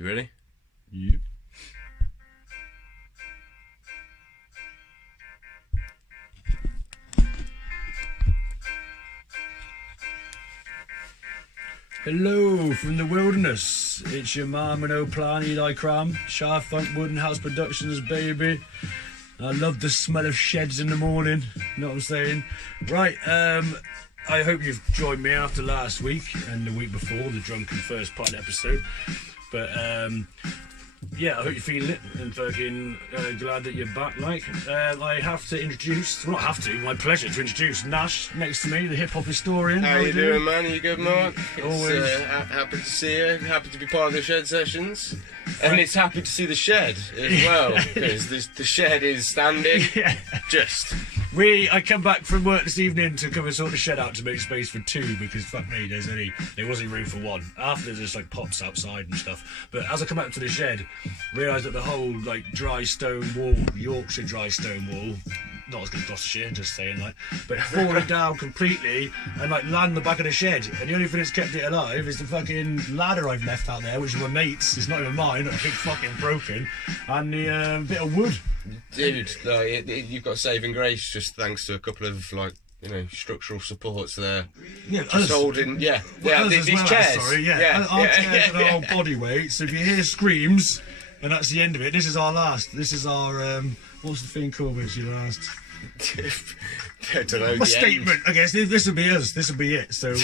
You ready? Yep. Hello from the wilderness. It's your mum and old plan Eli Cram, Shy Funk Wooden House Productions, baby. I love the smell of sheds in the morning. You know what I'm saying? Right, I hope you've joined me after last week and the week before, the drunken first part episode. But yeah, I hope you're feeling it and fucking glad that you're back. I have to introduce, well, not have to, my pleasure to introduce Nash next to me, the hip hop historian. How you doing, man? Are you good, Mark? Always. Happy to see you. Happy to be part of the shed sessions. And it's happy to see the shed as well, because the shed is standing. Yeah. Just. I come back from work this evening to come and sort the shed out to make space for two, because fuck me, there wasn't room for one. After there's just like pots outside and stuff. But as I come out to the shed, realised that the whole like dry stone wall, Yorkshire dry stone wall, not as good as Gloucestershire, just saying, but falling down completely and land the back of the shed. And the only thing that's kept it alive is the fucking ladder I've left out there, which is my mate's. It's not even mine. I think fucking broken. And the bit of wood. Dude, you've got saving grace just thanks to a couple of structural supports there. Yeah, just holding. These chairs. Our chairs and our body weight. So if you hear screams, and that's the end of it. This is our last. This is our what's the thing called? Which you last? I don't know. My statement. End. I guess this will be us. This will be it. So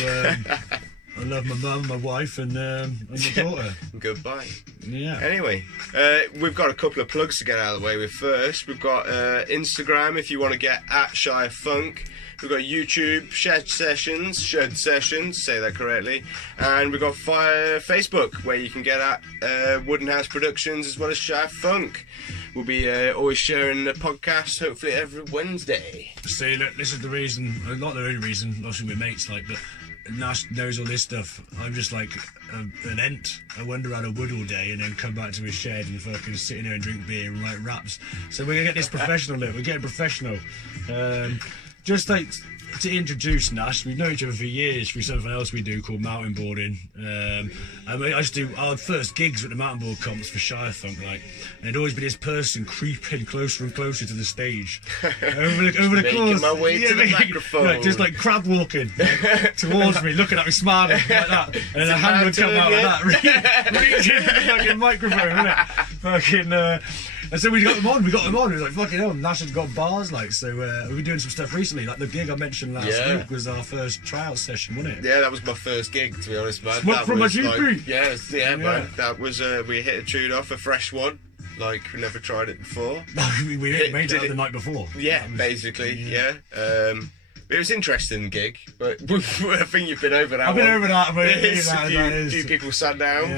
I love my mum, my wife, and my daughter. Goodbye. Yeah. Anyway, we've got a couple of plugs to get out of the way with first. We've got Instagram if you want to get at Shy Funk. We've got YouTube, Shed Sessions, say that correctly. And we've got Facebook, where you can get at Wooden House Productions as well as Shy Funk. We'll be always sharing the podcast, hopefully every Wednesday. See, look, this is the reason, not the only reason, obviously we're mates, but Nash knows all this stuff. I'm just like an ent. I wander around a wood all day and then come back to his shed and fucking sit in there and drink beer and write raps. So we're going to get this professional look. We're getting professional. Just like to introduce Nash, we've known each other for years through something else we do called Mountainboarding. I used to do our first gigs at the mountain board comps for Shy Funk, and it'd always be this person creeping closer and closer to the stage. over the course, my way to the microphone, just like crab walking towards me, looking at me, smiling like that, and then a hand would come out like that, reaching the fucking microphone, innit? Fucking. And so we got them on. It was like, fucking hell, Nash has got bars, so we've been doing some stuff recently. Like the gig I mentioned last week was our first tryout session, wasn't it? Yeah, that was my first gig, to be honest, man. Smoke from a GP. Yeah, man. That was, we hit a tune off, a fresh one. We never tried it before. we made it the night before. Yeah, basically, yeah. It was an interesting gig, but I think you've been over that. I've been over that, but a few people sat down,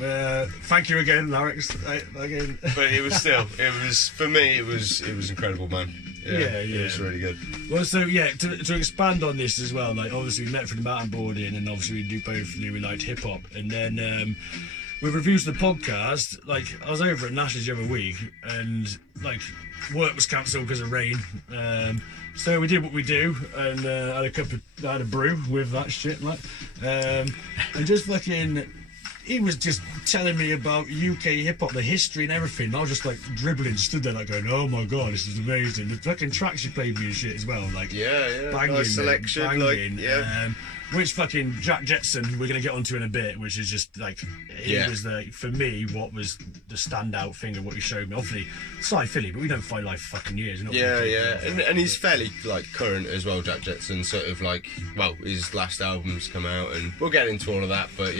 but thank you again, Larryx. Again. But it was for me, it was incredible, man. Yeah. It was really good. Well, so to expand on this as well, obviously we met from the mountainboarding, and obviously we do both knew we liked hip hop, and then with reviews of the podcast, I was over at Nash's the other week, and work was cancelled because of rain. So we did what we do, and had a brew with that shit, and just fucking. He was just telling me about UK hip hop, the history and everything. And I was just dribbling, stood there going, "Oh my god, this is amazing!" The fucking tracks you played me and shit as well, banging, nice selection, banging, which fucking Jetson we're gonna get onto in a bit, which is just he was for me what was the standout thing of what you showed me. Obviously, Sci Philly, but we don't fight fucking years. And he's fairly current as well. Jetson, sort of his last album's come out, and we'll get into all of that. But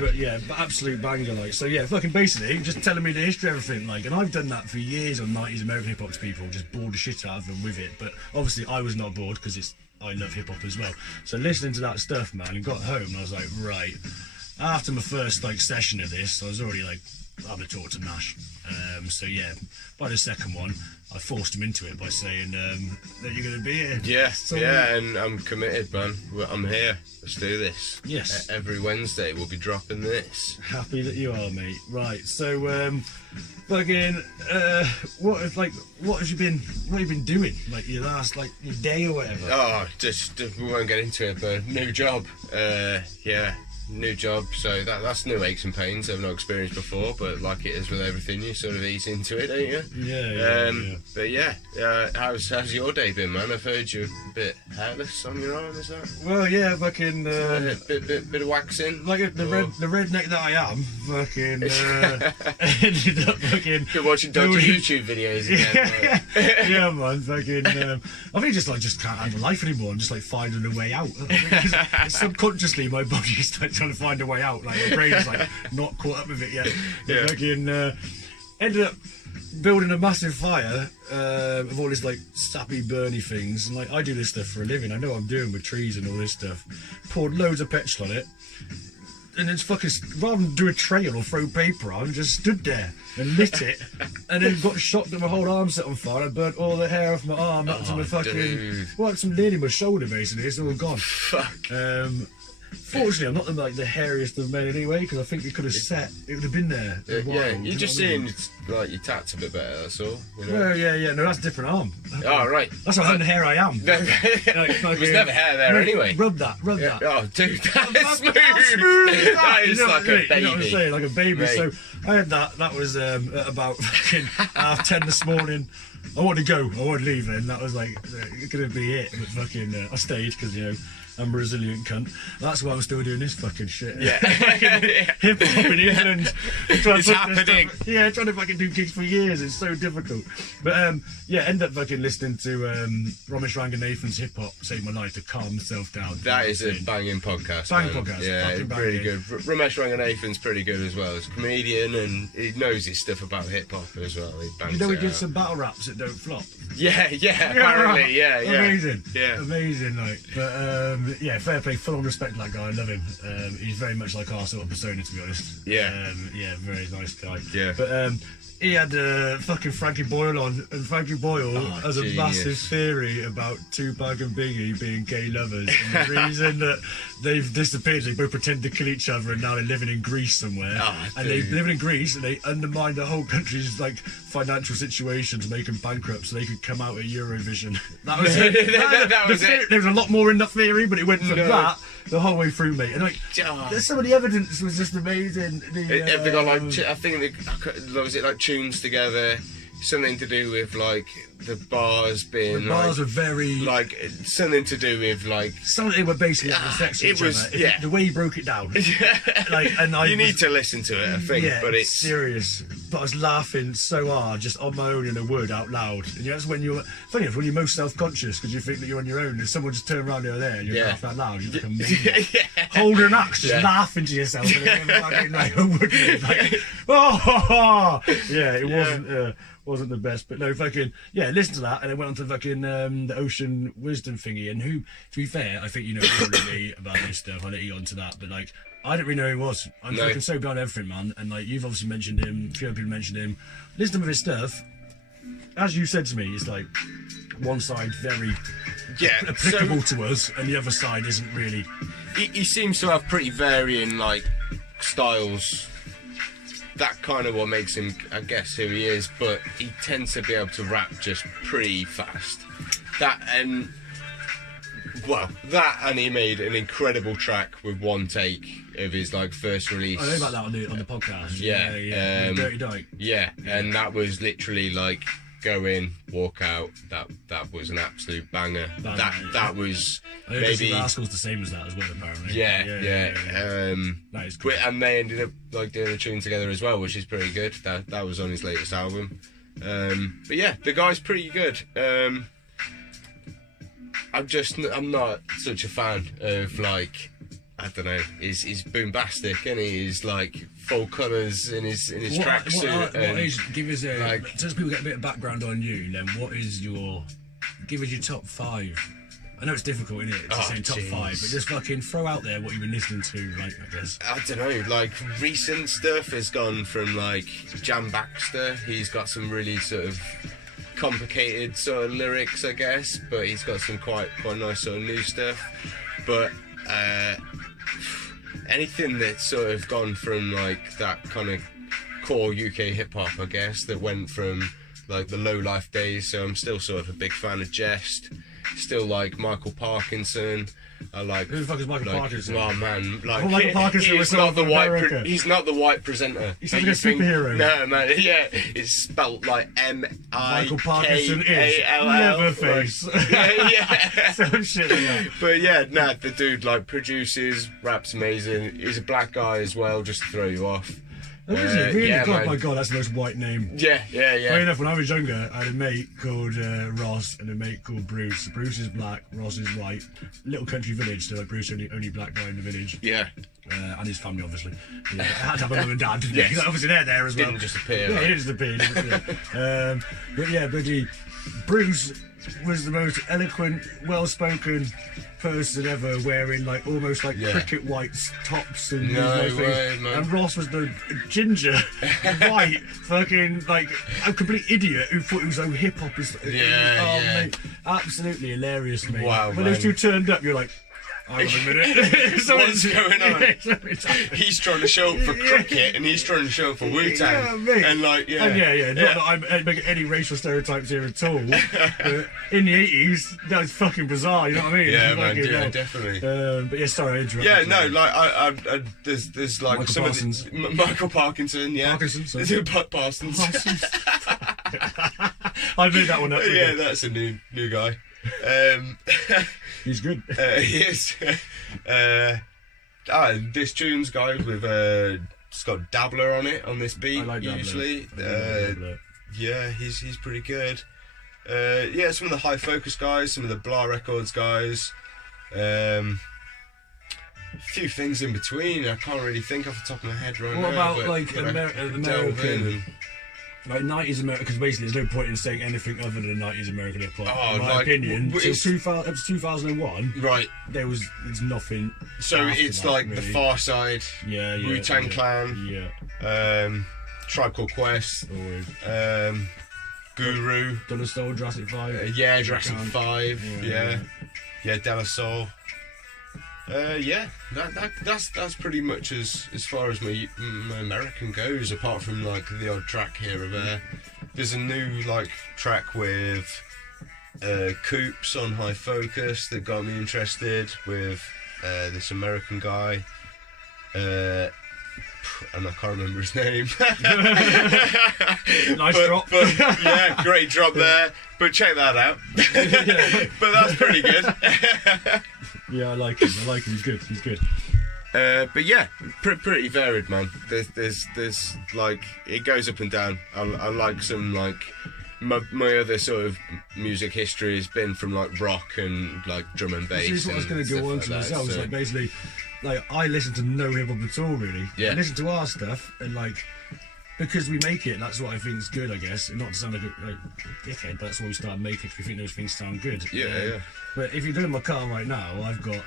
but absolute banger. So fucking basically just telling me the history of everything. And I've done that for years on 90s American hip hop to people, just bored the shit out of them with it. But obviously I was not bored because I love hip hop as well. So listening to that stuff, man, and got home and I was like, right. After my first session of this, I was already having a talk to Nash. By the second one, I forced him into it by saying that you're going to be here. Yeah, and I'm committed, man. I'm here. Let's do this. Yes. Every Wednesday we'll be dropping this. Happy that you are, mate. Right. So, fucking, what have you been doing? Your last your day or whatever? Oh, just we won't get into it, but new job. new job, so that's new aches and pains I've not experienced before, but like it is with everything, you sort of ease into it, don't you? Yeah. But yeah, how's your day been, man? I've heard you're a bit hairless on your arm, is that? Well, yeah, fucking bit of waxing. like the redneck that I am, fucking ended up fucking. You're watching dodgy YouTube videos again. Yeah, man, fucking. I think just can't handle life anymore. I'm just like finding a way out. Subconsciously, my body's like trying to find a way out. Like my brain's like not caught up with it yet. Yeah. Fucking ended up building a massive fire of all this like sappy, burny things, and like I do this stuff for a living. I know what I'm doing with trees and all this stuff. Poured loads of petrol on it. And then fucking, rather than do a trail or throw paper on, just stood there and lit it, and then got shocked that my whole arm set on fire. I burnt all the hair off my arm up to my fucking, dude. well, some nearly my shoulder basically. It's all gone. Fuck. Fortunately, I'm not the hairiest of men anyway, because I think it could have set. It would have been there. For a while, Yeah, you you're know just what I mean? seeing like your tats a bit better. That's all. You know? Well, yeah. No, that's a different arm. Oh right. That's what kind of hair I am. There was never hair there anyway. Rub that. Oh, dude, that's smooth. Smooth. That is You know like what I a mean? baby. You know what I'm saying? Like a baby. Mate. So I had that. That was at about fucking 10:30 this morning. I wanted to go. I wanted to leave, and that was like gonna be it. But fucking, I stayed because I'm a resilient cunt. That's why I'm still doing this fucking shit. Yeah. Hip hop in England. It's happening. Trying to fucking do gigs for years. It's so difficult. But end up fucking listening to Romesh Ranganathan's Hip Hop Saved My Life to calm myself down. That is a banging podcast. Banging man. podcast. Yeah, Fucking pretty banging. good. Ramesh Ranganathan's pretty good as well. He's a comedian and he knows his stuff about hip hop as well. He bangs He it did out. some battle raps that don't flop. Yeah, apparently, yeah. Amazing. Yeah. Amazing, like. But fair play, full on respect to that guy. I love him. He's very much like our sort of persona, to be honest. Yeah. Very nice guy. Yeah. But he had fucking Frankie Boyle on, and Frankie Boyle has a genius. massive theory about Tupac and Biggie being gay lovers, and the reason that they've disappeared, they both pretend to kill each other, and now they're living in Greece somewhere. And they're living in Greece, and they undermine the whole country's like financial situation to make them bankrupt, so they could come out at Eurovision. That was it. That was it. There was a lot more in that theory, but it went from that the whole way through, mate. And like, there's some of the evidence was just amazing. Have they got like? I think was it like tunes together? Something to do with like the bars being. The bars were very like something to do with like. Something were basically sex to it each was other. yeah. The way he broke it down. Like, and you need to listen to it, I think. Yeah, but it's serious. But I was laughing so hard, just on my own in a wood out loud. And that's when you're funny enough, when you're most self-conscious because you think that you're on your own. If someone just turn around over there and you're laughing out loud, you're like a maniac. Holding an axe, just laughing to yourself. And fucking like a wood. Like, it wasn't the best, but no, fucking listen to that, and I went on to fucking the ocean wisdom thingy, and who, to be fair, I think you know more than me about this stuff. I'll let you get on to that, but like I didn't really know who he was. I'm fucking so beyond everything, man, and like you've obviously mentioned him, a few other people mentioned him. Listen to some of his stuff. As you said to me, it's like one side very applicable to us, and the other side isn't really. He seems to have pretty varying like styles. That kind of what makes him, I guess, who he is. But he tends to be able to rap just pretty fast. And he made an incredible track with one take of his like first release. I know about that on the podcast. Yeah. Dirty Dyke. Yeah, and that was literally like go in, walk out. That was an absolute banger. That was maybe Rascal's the same as that as well, apparently. Yeah. That is cool. And they ended up like doing a tune together as well, which is pretty good. That was on his latest album. But yeah, the guy's pretty good. I'm not such a fan of like, I don't know, he's boombastic and he's like full colours in his tracksuit. Give us just people get a bit of background on you, then give us your top 5. I know it's difficult, isn't it, to say top 5, but just fucking throw out there what you've been listening to, like, I guess. I don't know, like, recent stuff has gone from, like, Jam Baxter. He's got some really sort of complicated sort of lyrics, I guess, but he's got some quite nice sort of new stuff. But anything that's sort of gone from, like, that kind of core UK hip-hop, I guess, that went from, like, the low life days, so I'm still sort of a big fan of Jest. Still like Micall Parknsun. I like. Who the fuck is Micall Parknsun? Oh man, like Micall Parknsun was he's not the America. he's not the white presenter. He's like a superhero. No man, yeah, it's spelt like Micall Parknsun is M-I-K-A-L-L. Leatherface. Yeah. Some shit like that. But yeah, nah, the dude like produces, raps amazing. He's a black guy as well, just to throw you off. Oh, is it? Really? Yeah, God, man. my God, that's the most white name. Yeah. Funny enough, when I was younger, I had a mate called Ross and a mate called Bruce. Bruce is black, Ross is white. Little country village, so like Bruce only black guy in the village. Yeah. And his family, obviously. Yeah, I had to have a mum and dad, didn't Yes. he? Obviously, they're there as well. Didn't just appear. Yeah, Like. he didn't disappear. But yeah, bloody Bruce was the most eloquent, well-spoken person ever, wearing like almost like cricket whites tops and No these way, things. man. And Ross was the ginger, white, fucking like a complete idiot who thought he was so hip hop. Mate, absolutely hilarious, mate. Wow, when those two turned up, you're like, hang on a minute. What's going on? Something's happening. He's trying to show up for cricket and he's trying to show up for Wu-Tang. Yeah, mate. And like, Not that I'm making any racial stereotypes here at all. But in the 80s, that was fucking bizarre. You know what I mean? Yeah, man. Fucking Yeah, hell. definitely. But yeah, sorry, I interrupted. Yeah, you. no, like I there's like Micall some Parknsun. of the, Micall Parknsun, yeah. Parknsun, sorry. Is it Parsons? I made that one up. Yeah, that's a new guy. He's good. He is. This tune's guys with it's got Dabbler on it on this beat. I like Dabbler. Usually. Dabbler. Yeah, he's pretty good. Yeah, some of the High Focus guys, some of the Blah Records guys. A few things in between. I can't really think off the top of my head right now. What about but like delve in American? and- Like 90s American, because basically there's no point in saying anything other than 90s American hip hop. Oh, in my like, opinion, w- till it's- 2001, Right. there's nothing. So after it's that, like really. the Phorecite, yeah, Wu-Tang yeah, Clan, yeah, Tribe Called Quest, always. Guru, Dollar Store, Jurassic 5. yeah, Jurassic Count. 5, Yeah. De La Soul. That's pretty much as far as my American goes. Apart from like the odd track here or there. There's a new like track with Coops on High Focus that got me interested with this American guy. And I can't remember his name. Nice drop. But yeah, great drop there. But check that out. But that's pretty good. Yeah, I like him. He's good. But yeah, pretty varied, man. There's like it goes up and down. I like some like my other sort of music history has been from like rock and like drum and bass. This is what I was going to go on to myself. So. Like basically, like I listen to no hip hop at all, really. Yeah. I listen to our stuff and like. Because we make it, that's what I think is good, I guess. And not to sound like a dickhead, but that's why we start making, because we think those things sound good. Yeah. But if you go in my car right now, I've got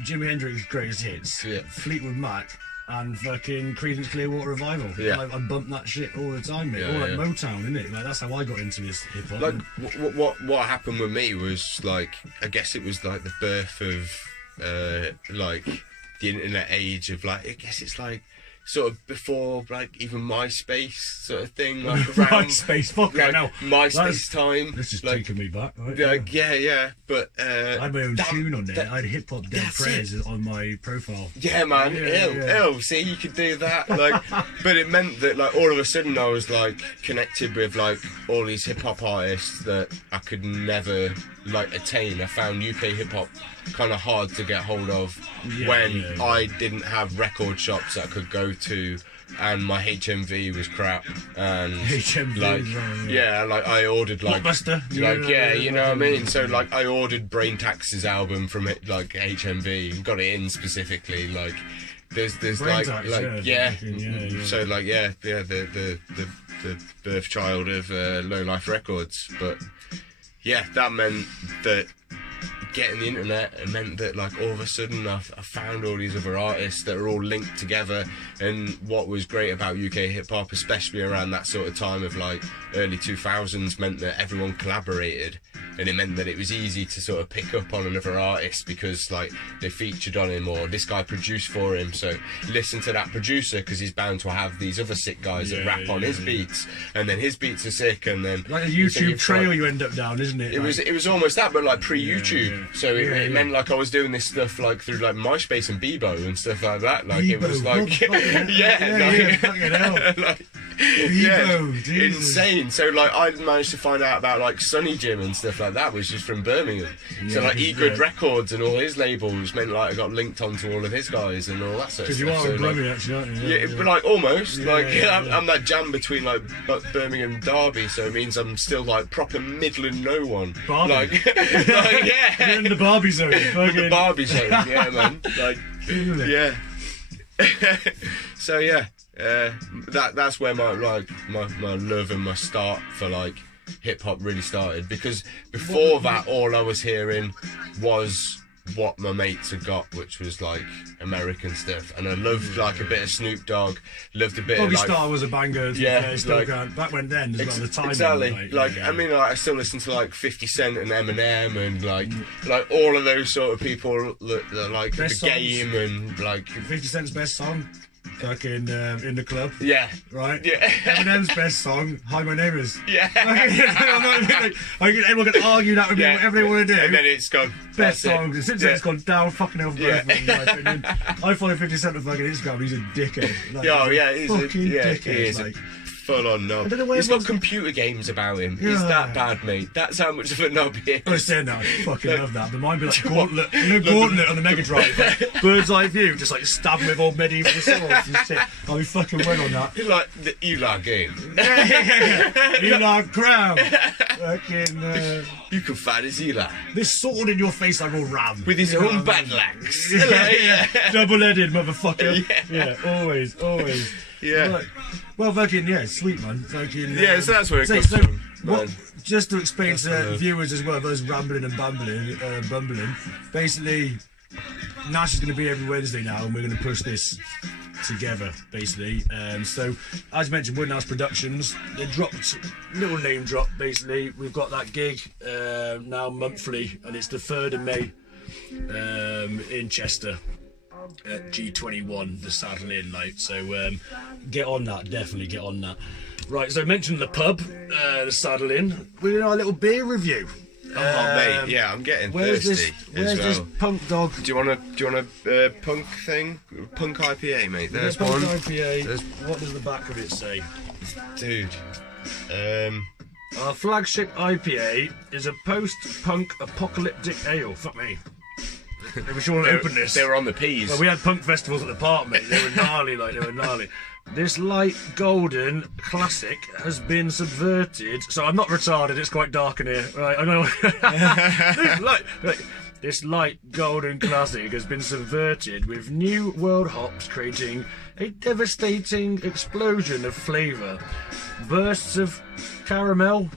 Jimi Hendrix's Greatest Hits, Yeah. Fleetwood Mac, and fucking Creedence Clearwater Revival. Yeah. I bump that shit all the time, mate. Yeah, Or like yeah. Motown, innit? Like, that's how I got into this hip hop. Like what happened with me was like I guess it was like the birth of like the internet age of like I guess it's like sort of before like even MySpace sort of thing like around MySpace, fuck like it, no. MySpace time. This is like, taking me back, right? like yeah, but I had my own tune on there. I had hip hop dead that's prayers on my profile. Yeah, man. Yeah. Ew. See, you could do that. Like, but it meant that, like, all of a sudden, I was like connected with like all these hip hop artists that I could never like attain. I found UK hip hop kind of hard to get hold of when I didn't have record shops that I could go to. And my HMV was crap, and HMV, like like I ordered like Blockbuster. you know what I mean. So like I ordered Brain Tax's album from like HMV, and got it in specifically. Like there's Brain Tax, So like the birth child of Low Life Records, but yeah, that meant that. Getting the internet, it meant that like all of a sudden I found all these other artists that are all linked together. And what was great about UK hip hop, especially around that sort of time of like early 2000s, meant that everyone collaborated, and it meant that it was easy to sort of pick up on another artist because like they featured on him or this guy produced for him. So listen to that producer because he's bound to have these other sick guys that rap on his beats, and then his beats are sick, and then like a YouTube trail you end up down, isn't it? It was almost that, but like pre-YouTube. So it meant like I was doing this stuff like through like MySpace and Bebo and stuff like that. Like it was like fucking hell. like, Bebo, Jesus. Insane. So like I managed to find out about like Sunny Jim and stuff like that, which is from Birmingham. So like E-Good Records and all his labels meant like I got linked onto all of his guys and all that sort of stuff. Because you are so, in Birmingham, actually, aren't you? Yeah, but like almost I'm that jam between like Birmingham and Derby, so it means I'm still like proper middling no one. Barbie. Like You're in the Barbie zone. the Barbie zone, yeah, man. Like, yeah. So yeah, that's where my love and my start for like hip hop really started. Because before that, all I was hearing was what my mates had got, which was like American stuff, and I loved like a bit of Snoop Dogg, loved a bit Bobby of like Star was a banger. Yeah, still like, can't. Back when then, as well, the timing. Exactly. Like I mean, like, I still listen to like 50 Cent and Eminem and like all of those sort of people that like Best the songs. Game and like 50 Cent's best song, fucking in the club. yeah, Right? yeah, Eminem's best song, Hi My Name Is. yeah. Everyone can argue that with me, whatever they want to do. And then it's gone. Best that's it. song. Since it's gone down fucking hell for both of them, in my opinion. I follow 50 Cent on fucking Instagram, he's a dickhead. Like, He's a fucking yeah, dickhead. he is Like, full on knob. I don't know where He's got everyone's- computer games about him. He's Yeah. that bad, mate. That's how much of a knob he is. I was saying that, I fucking Like, love that. But mine be like Gauntlet, Gauntlet on the Mega Drive, like, bird's eye view, just like stabbing with old medieval swords and shit. I'll be fucking well on that. He's like the Elah Game. Elah Crown. Fucking, You can fight his Elah this sword in your face like a ram. with his You know own what I mean? battle axe. Yeah. Double-headed motherfucker. Yeah, always. Yeah. Right. Well, fucking, yeah, sweet, man. Fucking, Yeah, so that's where it comes so from, what, man. just to explain That's to the- viewers as well, those rambling and bumbling, basically, Nash is going to be every Wednesday now, and we're going to push this together, basically. So, as mentioned, Woodhouse Productions, they dropped, little name drop, basically. We've got that gig now monthly, and it's the 3rd of May in Chester. At G21, the Saddle Inn, like, so get on that, definitely get on that. Right, so I mentioned the pub, the Saddle Inn. We're doing our little beer review. Oh mate, yeah, I'm getting Where's thirsty this? Where's as well. this punk dog? Do you want a punk thing? Punk IPA, mate. There's Punk one. IPA. There's- What does the back of it say? Dude. Our flagship IPA is a post-punk apocalyptic ale. Fuck me. We should want to open this. They were on the peas. Well, we had punk festivals at the park, mate. They were gnarly, like, they were gnarly. This light golden classic has been subverted. So I'm not retarded, it's quite dark in here. Right, I know. This light golden classic has been subverted with new world hops, creating a devastating explosion of flavour. Bursts of caramel,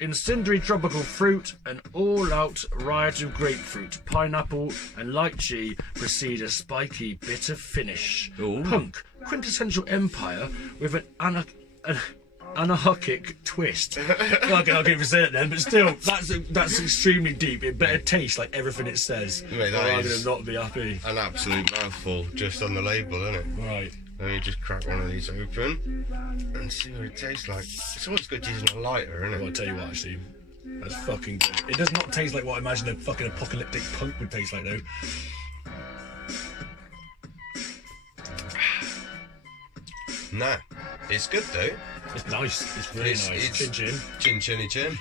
incendiary tropical fruit, an all-out riot of grapefruit, pineapple and lychee precede a spiky, bitter finish. Ooh. Punk, quintessential empire with an anarchic twist. Well, I can't even say it then, but still, that's extremely deep. It better taste like everything it says. Mate, that or I'm is- gonna not be happy. An absolute mouthful just on the label, isn't it? Right. Let me just crack one of these open and see what it tastes like. It's always good using a lighter, isn't Well, I'll it? tell you what, actually, that's fucking good. It does not taste like what I imagine a fucking apocalyptic punk would taste like, though. Nah, it's good though. It's nice. It's really nice. It's Chin chin. Chin chinny chin.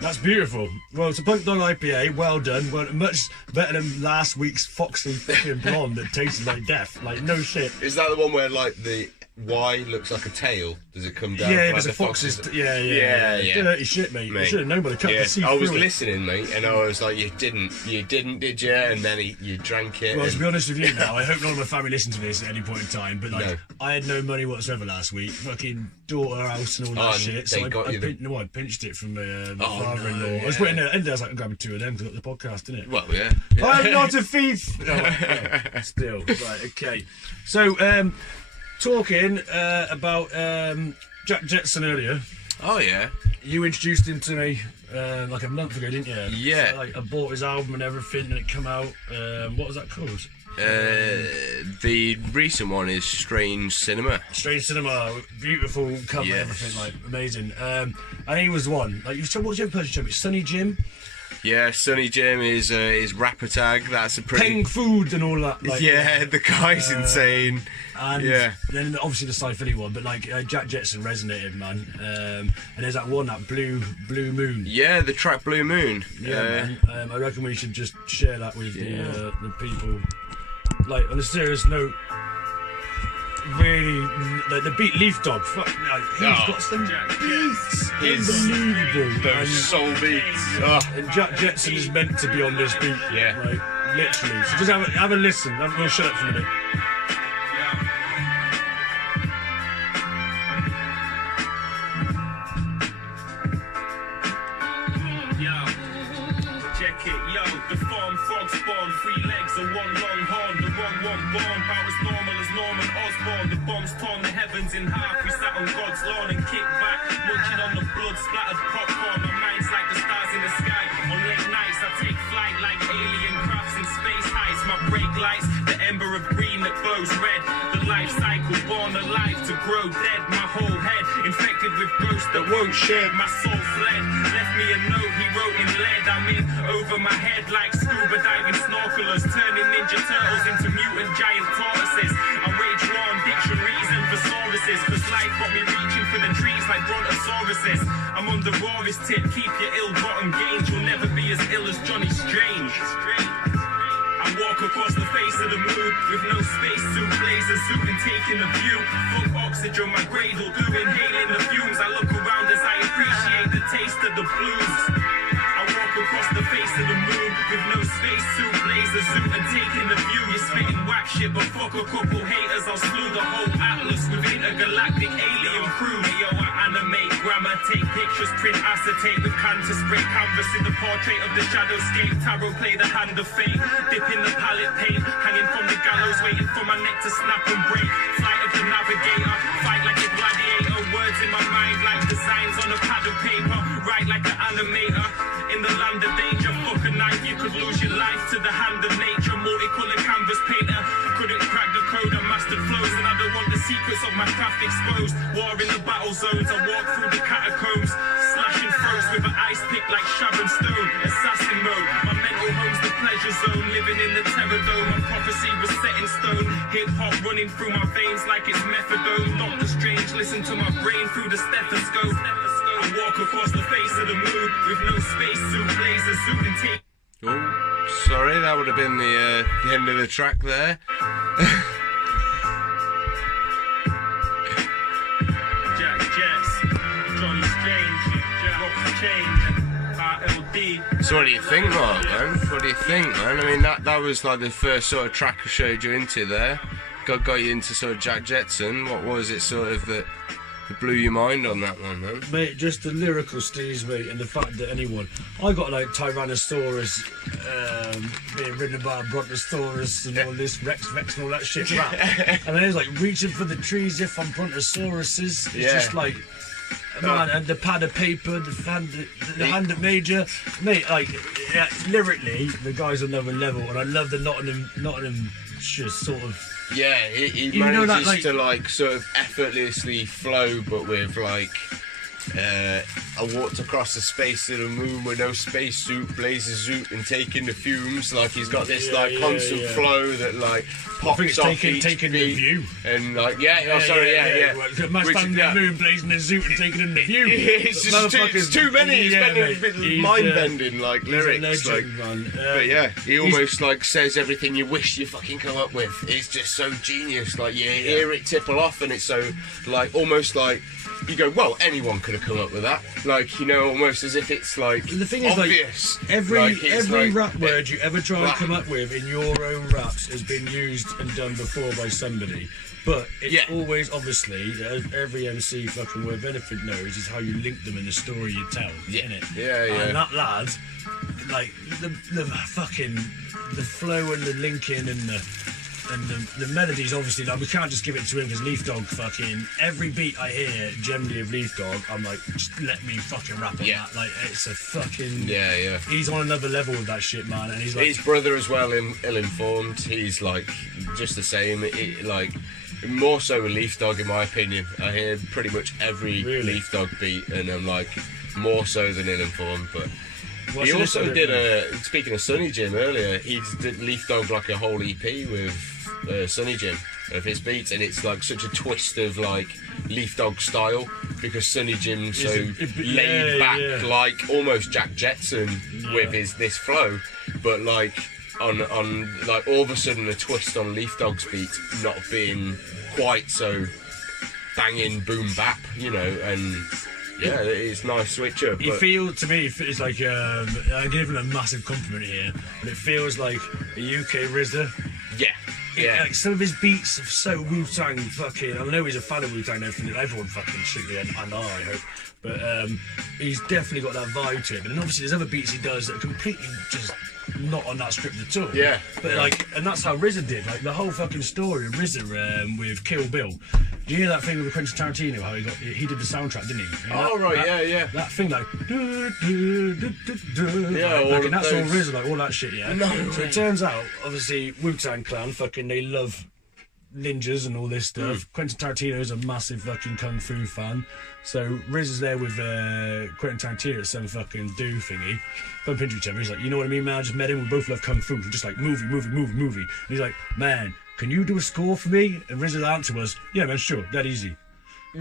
That's beautiful. Well, it's a Punk Dog IPA. Well done. Well, much better than last week's Foxy fucking blonde that tasted like death. Like, no shit. Is that the one where like the Y looks like a tail? Does it come down? Yeah, like it was the a fox's. fox's- Yeah. Dirty shit, mate. I should have known, but I cut the sea I was through it. listening, mate, and I was like, you didn't, did you? And then you drank it. Well, and- to be honest with you now, I hope none of my family listen to this at any point in time, but like, No. I had no money whatsoever last week. Fucking daughter house and all that Oh, shit. they So got you the- I pinched it from my Oh, father-in-law. no, I was yeah. waiting there, and I was like, I'm grabbing 2 of them because I got the podcast, didn't it? Well, yeah. I'm not a thief. No, well, still, right, okay. So, talking about Jack Jetson earlier, Oh yeah. you introduced him to me like a month ago, didn't you? Yeah. So, like, I bought his album and everything, and it come out. What was that called? The recent one is Strange Cinema. Strange Cinema, beautiful cover, Yes. everything, like amazing. And he was the one. Like, what was the other person showed me? Sunny Jim. Yeah, Sonny Jim is rapper tag. That's a pretty... Peng Food and all that. Like, yeah, the guy's insane. And yeah. then obviously the Sci-Philly one, but like Jack Jetson resonated, man. And there's that one, that Blue Moon. Yeah, the track Blue Moon. Yeah, man. I reckon we should just share that with the people. Like, on a serious note, really, like, the beat Leaf Dog, fuck, like, he's got some beats, unbelievable. Those soul beats. And Jack Jetson is meant to be on this beat. Yeah. Like, literally. So just have a listen. We'll shut up for a minute. The farm frog spawn, 3 legs and 1 long horn. The wrong one born, about as normal as Norman Osborn. The bombs torn the heavens in half. We sat on God's lawn and kicked back, munching on the blood splattered popcorn. My mind's like the stars in the sky. On late nights I take flight like alien crafts in space heights. My brake lights, the ember of green that glows red. The life cycle, born alive to grow dead. My whole head infected with ghosts that won't shed. My soul fled, left me a note he wrote in lead. I'm in over my head like scuba diving snorkelers, turning Ninja Turtles into mutant giant tortoises. I wage war on dictionaries and thesauruses, cause life got me reaching for the trees like brontosauruses. I'm on the rawest tip, keep your ill-gotten gains. You'll never be as ill as Johnny Strange. I walk across the face of the moon with no spacesuit, blazer suit and taking a view. Fuck oxygen, my cradle do, inhaling the fumes. I look around as I appreciate the taste of the blues. I walk across the face of the moon with no spacesuit, blazer suit and taking the view. You're spitting whack shit, but fuck a couple haters. I'll slew the whole atlas with intergalactic alien crew. Yo, I animate grammar, take pictures, print acetate with canter spray canvas in the portrait of the shadowscape. Tarot play the hand of fate, dip in the palette paint, hanging from the gallows, waiting for my neck to snap and break. Flight of the navigator, fight like a gladiator. Words in my mind like designs on a pad of paper. Write like an animator in the land of danger. Fuck a knife, you could lose your life to the hand of nature. Multicolored canvas painter, couldn't crack the code. I mastered flows and I don't want the secrets of my craft exposed. War in the battle zones, I walk through the catacombs, slashing throats with an ice pick like Sharon Stone. Assassin mode, my mental home's the pleasure zone. Living in the terror dome, my prophecy was set in stone. Hip hop running through my veins like it's methadone. Doctor Strange, listen to my brain through the stethoscope. I walk across the face of the moon with no spacesuit, blazer suit and tape. Oh, sorry, that would have been the end of the track there. Jack Jets, Johnny Strange, Rock Change, RLD. So what do you think, Mark, man? What do you think, man? I mean, that was like the first sort of track I showed you into there. Got you into sort of Jack Jetson. What was it sort of that blew your mind on that one, man? Mate, just the lyrical steez, mate, and the fact that I got like Tyrannosaurus being ridden by a Brontosaurus and all this Rex and all that shit rap. And then it's like reaching for the trees if I'm Brontosauruses. It's just like, man, and the pad of paper, the hand of Major, mate, like, yeah, lyrically, the guy's on another level, and I love the Nottingham just sort of. Yeah, he manages to like sort of effortlessly flow, but with like I walked across the space of the moon with no spacesuit, blazer suit, and taking the fumes. Like he's got this constant flow that like pops off taking the view, and like My stand in the moon, blazing the suit and taking in the view. It's just too many. He's mind bending like lyrics, legend, man. But yeah, he almost like says everything you wish you fucking come up with. It's just so genius. Like you hear it tipple off, and it's so like almost like. You go, well, anyone could have come up with that. Like, you know, almost as if it's like the thing obvious. Is, like, every rap word you ever try to come up with in your own raps has been used and done before by somebody. But it's always, obviously, every MC fucking word benefit knows is how you link them in the story you tell, innit? Yeah. And that lad, like, the flow and the linking and the melodies, obviously, like, we can't just give it to him because Leaf Dog fucking every beat I hear generally of Leaf Dog, I'm like, just let me fucking rap on that. Like, it's a fucking he's on another level with that shit, man. And he's like his brother as well, ill-informed. He's like just the same. Like more so with Leaf Dog, in my opinion. I hear pretty much every Leaf Dog beat, and I'm like more so than ill-informed, but. He also did speaking of Sunny Jim earlier, he did Leaf Dog like a whole EP with Sunny Jim of his beats, and it's like such a twist of like Leaf Dog style because Sunny Jim's so laid back, like almost Jack Jetson with this flow, but like on like all of a sudden a twist on Leaf Dog's beat not being quite so banging boom bap, you know, and yeah, it's nice switch up. He feels, to me, it's like, I give him a massive compliment here, but it feels like a UK RZA. Yeah. Like some of his beats are so Wu-Tang fucking, I know he's a fan of Wu-Tang and everything, everyone fucking should be, and are, I hope, but he's definitely got that vibe to it, and obviously there's other beats he does that are completely just not on that script at all. Yeah. But like, and that's how RZA did, like the whole fucking story of RZA with Kill Bill. Do you hear that thing with Quentin Tarantino, how he did the soundtrack, didn't he? Oh, right, yeah. That thing like, yeah, like, and that's all RZA, like all that shit, yeah? No so way. it turns out, obviously, Wu-Tang Clan, fucking, they love ninjas and all this stuff. Quentin Tarantino is a massive fucking kung fu fan. So RZA's there with Quentin Tarantino at some fucking do thingy, bump into each other. He's like, you know what I mean, man? I just met him. We both love kung fu. We're just like movie. And he's like, man, can you do a score for me? And RZA's answer was, yeah, man, sure, that easy.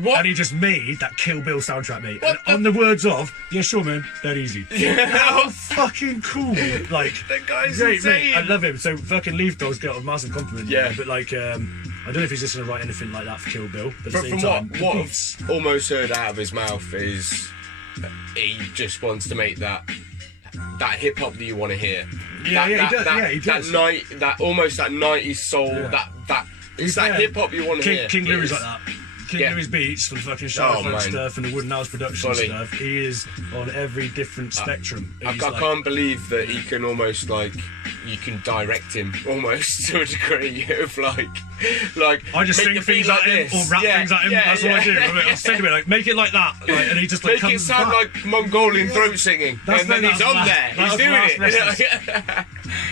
What? And he just made that Kill Bill soundtrack, mate. And on the words of, yeah, sure, man, that easy. How fucking cool. Like, that guy's great, insane. mate. I love him. So fucking Leaf Dog's got a massive compliment. Yeah. But like, I don't know if he's just going to write anything like that for Kill Bill. But at the From same time, what I've almost heard out of his mouth is he just wants to make that hip hop that you want to hear. He does. That almost that 90s soul. Yeah. It's that hip hop you want to hear. King Louie's like that. King Louie's beats for the fucking Shallow Funk stuff and the Wooden House production stuff. He is on every different spectrum. I can't believe that he can almost like you can direct him almost to a degree of like I just sing things like him or rap things like him. That's what I do. I'll send him it like make it like that, and he just like make comes it sound back. like Mongolian throat singing, and then he's on there. He's doing it.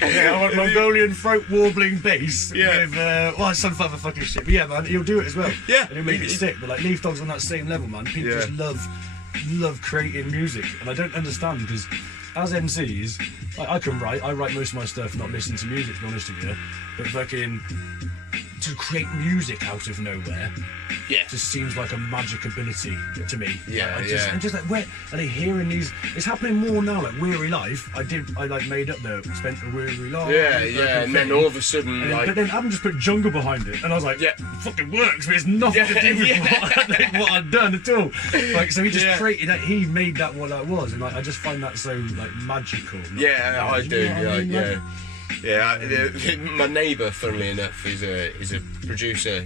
I want Mongolian throat warbling bass. Yeah. With some other fucking shit. But yeah, man, he'll do it as well. Yeah. And he'll make it stick. But like Leaf Dog's on that same level, man. People just love creating music, and I don't understand because as MCs, like, I write most of my stuff not listening to music, to be honest with you. But fucking to create music out of nowhere, just seems like a magic ability to me. And just like, where are they hearing these? It's happening more now. Like Weary Life, I like made up the spent a weary life. And then all of a sudden, but then Adam just put jungle behind it, and I was like, it fucking works, but it's nothing to do with what I'd done at all. Like, so he just created that. He made that what that was, and like, I just find that so like magical. I do. My neighbour, funnily enough, is a producer.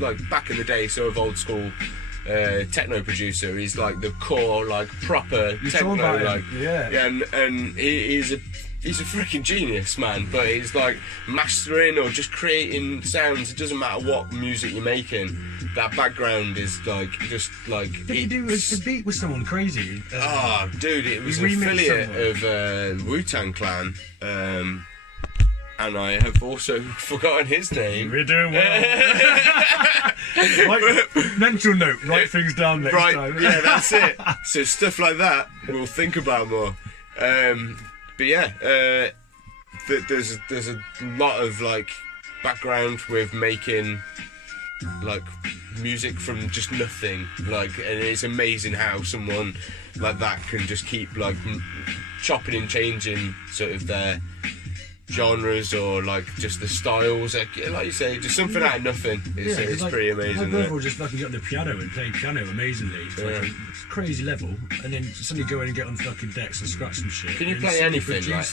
Like back in the day, sort of old school techno producer. He's like the core, like proper techno, like and he's a freaking genius, man. But he's like mastering or just creating sounds. It doesn't matter what music you're making. That background is like just like. Did he do a beat with someone crazy? Dude, it was an affiliate of Wu-Tang Clan, and I have also forgotten his name. We're doing well. Mental note: write things down next time. Yeah, that's it. So stuff like that we'll think about more. But yeah, there's a lot of like background with making like music from just nothing, like, and it's amazing how someone like that can just keep like chopping and changing sort of their genres or like just the styles, like you say, just something out of nothing. It's like, pretty amazing. My brother will just fucking get on the piano and play piano amazingly to like a crazy level, and then suddenly go in and get on fucking decks and scratch some shit. Can you play anything? Like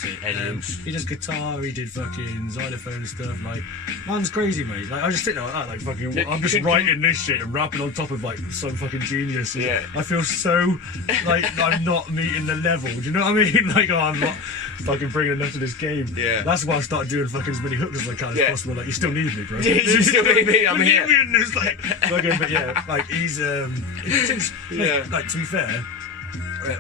he does guitar, he did fucking xylophone stuff. Like, man's crazy, mate. Like, I just sit there like that, like fucking. I'm just writing this shit and rapping on top of like some fucking genius. I feel so like I'm not meeting the level. Do you know what I mean? Like, I'm not fucking bringing enough to this game. That's why I started doing fucking as many hooks as I can as possible. Like, you still need me, bro. You still need me. I'm here. Me in this, like, but yeah, like he's since like to be fair,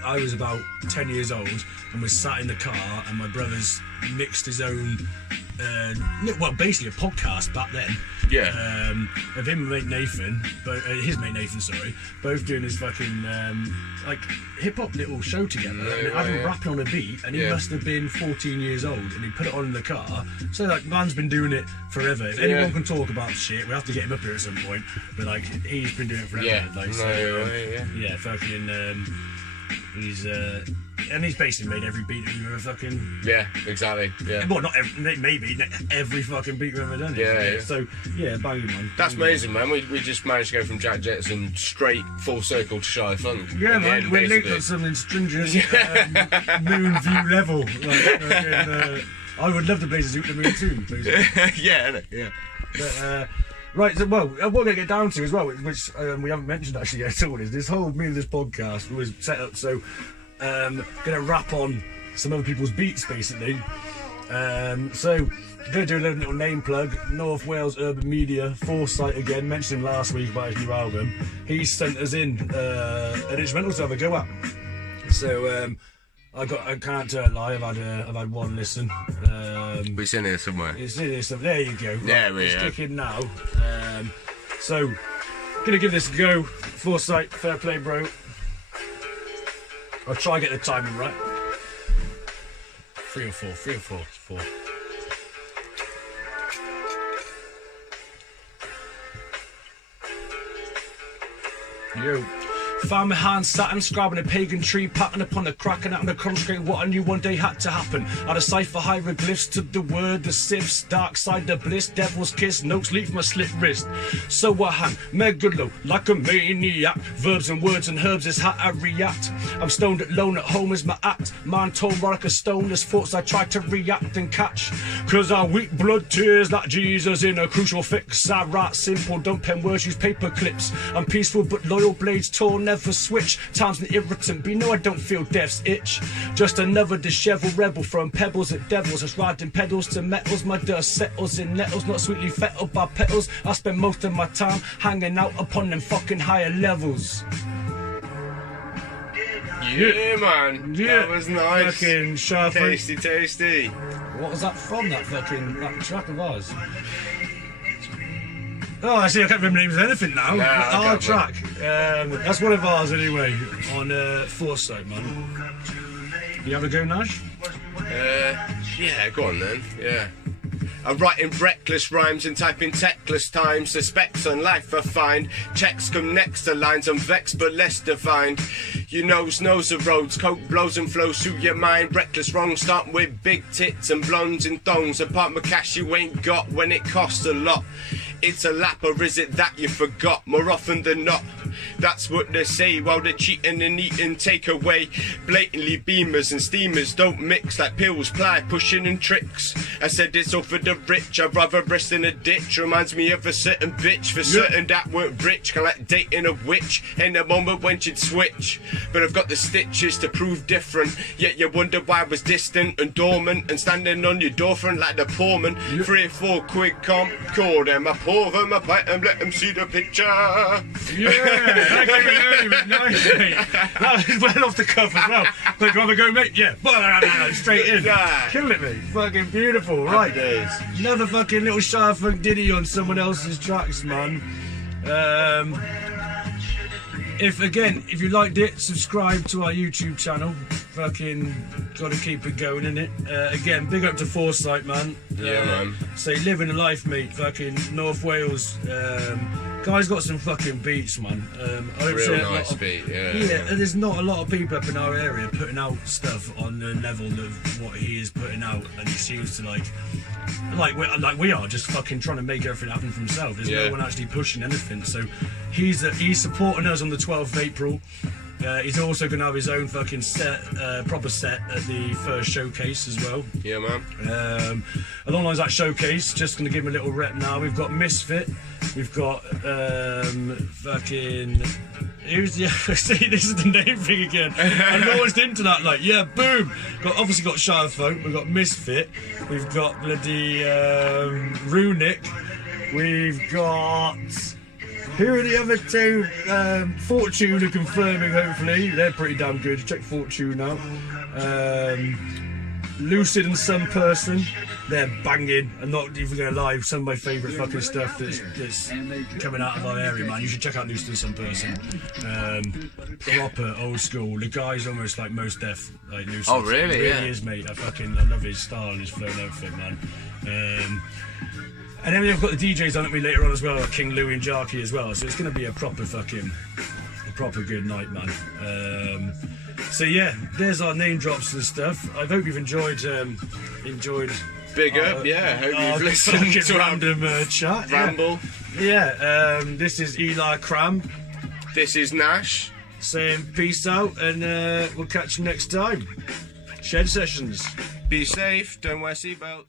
I was about 10 years old and was sat in the car, and my brother's mixed his own well, basically a podcast back then. Yeah. Of him and mate Nathan, his mate Nathan, sorry, both doing this fucking like hip hop little show together, and having rapping on a beat, and he must have been 14 years old, and he put it on in the car. So like, man's been doing it forever. If anyone can talk about shit, we have to get him up here at some point. But like, he's been doing it forever. Yeah. Like, yeah, fucking. He's basically made every beat that we've ever fucking. Yeah, exactly. Yeah. Well, not every, maybe every fucking beat we've ever done. Yeah. So yeah, banging, man. That's amazing, man. We just managed to go from Jack Jetson straight full circle to Shy Funk. Yeah, man. We're linked on something stringent moon view level. Like, I would love to blaze a zoot the moon too. Yeah. But, right, so, well, what we're going to get down to as well, which we haven't mentioned actually yet at all, is this whole this podcast was set up so going to rap on some other people's beats basically. So going to do a little name plug. North Wales Urban Media, Phorecite again, mentioned him last week about his new album. He sent us in an instrumental to have a go at. So I can't lie. I've had one listen. It's in here somewhere. It's in here somewhere. There you go. There we are. Sticking now. So gonna give this a go. Phorecite, fair play, bro. I'll try and get the timing right. 3 or 4. 4. Yo. Found my hand sat and scribing a pagan tree pattern upon a crack and out on a consecrate what I knew one day had to happen. I'd a cipher hieroglyphs to the word, the sifts, dark side, the bliss, devil's kiss, no sleep from a slit wrist. So I hang megalo like a maniac, verbs and words and herbs is how I react. I'm stoned alone at home is my act, man torn like a stone as thoughts I try to react and catch. Cause I weep blood tears like Jesus in a crucial fix. I write simple, don't pen words, use paper clips. I'm peaceful but loyal, blades torn, never switch. Time's an irritant, but you know I don't feel death's itch. Just another disheveled rebel throwing pebbles at devils. Just riding pedals to metals. My dust settles in nettles, not sweetly fettled by petals. I spend most of my time hanging out upon them fucking higher levels. Yeah, man. Yeah. That was nice. Fucking sharp. Tasty. What was that from? That track of ours? Oh, I see. I can't remember the names of anything now. Nah, Our track. That's one of ours anyway. On Phorecite, man. You have a go, Nash? Yeah, go on then. Yeah. I'm writing reckless rhymes and typing techless times. Suspects on life I find. Checks come next to lines. I'm vexed but less defined. You knows the roads. Coke blows and flows through your mind. Reckless wrong starting with big tits and blondes and thongs. Apart my cash you ain't got when it costs a lot. It's a lap, or is it that you forgot? More often than not, that's what they say while they're cheating and eating takeaway. Blatantly beamers and steamers don't mix like pills, ply, pushing and tricks. I said it's all for the rich, I'd rather rest in a ditch. Reminds me of a certain bitch, for certain that weren't rich. Kinda like dating a witch, in a moment when she'd switch. But I've got the stitches to prove different. Yet you wonder why I was distant and dormant and standing on your doorfront like the poor man. 3 or 4 quid can't call them. I pour them, I bite them, let them see the picture. Yeah, that came in early, but nice, mate. That was well off the cuff as well. Like, have a go, mate? Yeah. Straight in. Killing it, mate. Fucking beautiful. Right. Another fucking little Shy Funk ditty on someone else's tracks, man. If you liked it, subscribe to our YouTube channel. Fucking gotta keep it going, innit? Again, big up to Phorecite, man. Yeah, man. Say, living a life, mate. Fucking North Wales. Guy's got some fucking beats, man. Real nice beat, yeah. There's not a lot of people up in our area putting out stuff on the level of what he is putting out, and he seems to like we are just fucking trying to make everything happen for himself. There's no one actually pushing anything. So he's supporting us on the 12th of April. He's also going to have his own fucking set, proper set at the first showcase as well. Yeah, man. Along lines that showcase, just going to give him a little rep now. We've got Misfit. We've got fucking... See, this is the name thing again. And no one's into that. Like, yeah, boom. Obviously got Shy Funk. We've got Misfit. We've got bloody Runic. We've got... Who are the other two? Fortune are confirming, hopefully. They're pretty damn good. Check Fortune out. Lucid and Some Person, they're banging. I'm not even going to lie, some of my favourite fucking stuff that's coming out of our area, man. You should check out Lucid and Some Person. Proper old school. The guy's almost like Most Def, like Lucid. Oh, really? He really Yeah. is, mate. I love his style and his flow and everything, man. And then we've got the DJs on at me later on as well, like King Louie and Jarky as well. So it's going to be a proper good night, man. So yeah, there's our name drops and stuff. I hope you've enjoyed. Big up, yeah. Hope you've listened to our random chat. ramble. Yeah. This is Elah Cram This is Nash. saying peace out, and we'll catch you next time. Shed Sessions. Be safe. Don't wear seatbelts.